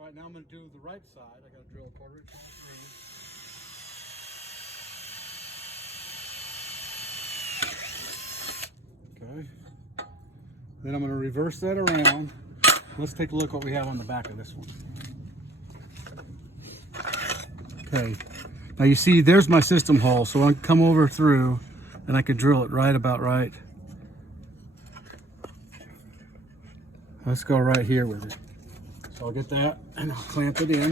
All right, now I'm going to do the right side. I got to drill a 1/4 inch hole through. Okay. Then I'm going to reverse that around. Let's take a look what we have on the back of this one. Okay. Now you see there's my system hole, so I can come over through and I can drill it right about right. Let's go right here with it. So I'll get that and I'll clamp it in.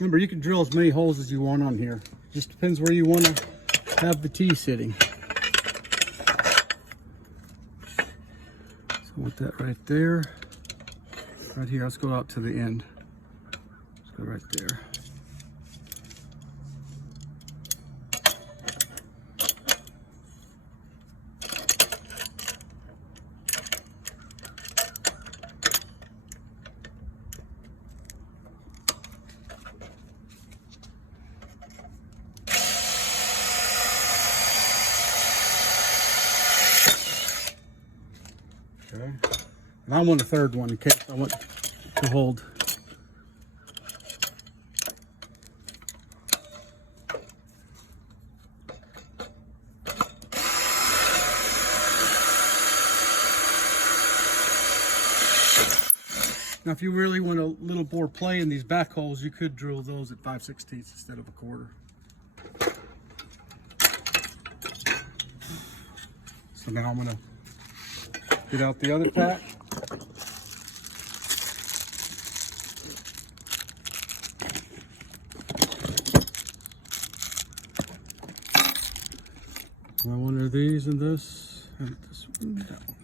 Remember, you can drill as many holes as you want on here. Just depends where you want to have the tee sitting. So I want that right there. Right here, let's go out to the end. Let's go right there. Okay. And I want a third one in case I want to hold. Now, if you really want a little more play in these back holes, you could drill those at 5/16 instead of a 1/4. So now I'm gonna get out the other pack. One of these and this, and this one, that one.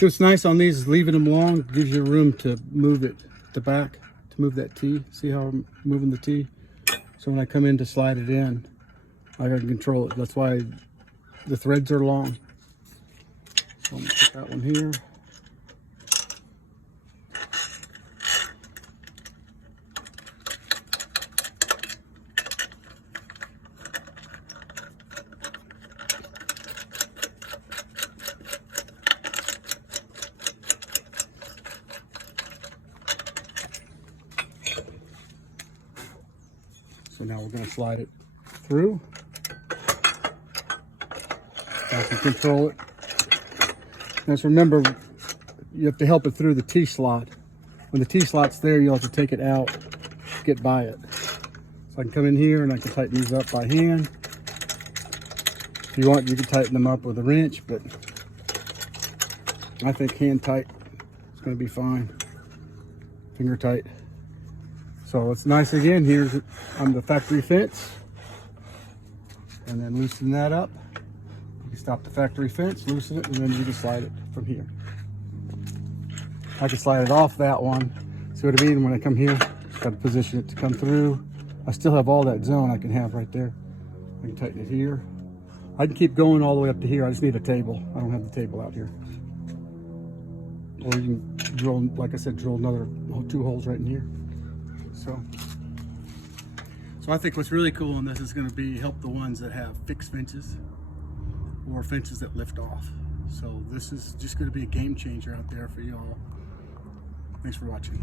What's nice on these is leaving them long gives you room to move it the back, to move that tee. See how I'm moving the tee? So when I come in to slide it in, I can control it. That's why the threads are long. So I'm gonna put that one here. So now we're going to slide it through. I can control it. Just remember, you have to help it through the T-slot. When the T-slot's there, you'll have to take it out, get by it. So I can come in here and I can tighten these up by hand. If you want, you can tighten them up with a wrench, but I think hand tight is going to be fine. Finger tight. So what's nice again here is on the factory fence, and then loosen that up. You can stop the factory fence, loosen it, and then you can slide it from here. I can slide it off that one. See what I mean? When I come here, just got to position it to come through. I still have all that zone I can have right there. I can tighten it here. I can keep going all the way up to here. I just need a table. I don't have the table out here. Or you can drill, like I said, drill another 2 holes right in here. So I think what's really cool on this is going to be help the ones that have fixed fences or fences that lift off. So this is just going to be a game changer out there for y'all. Thanks for watching.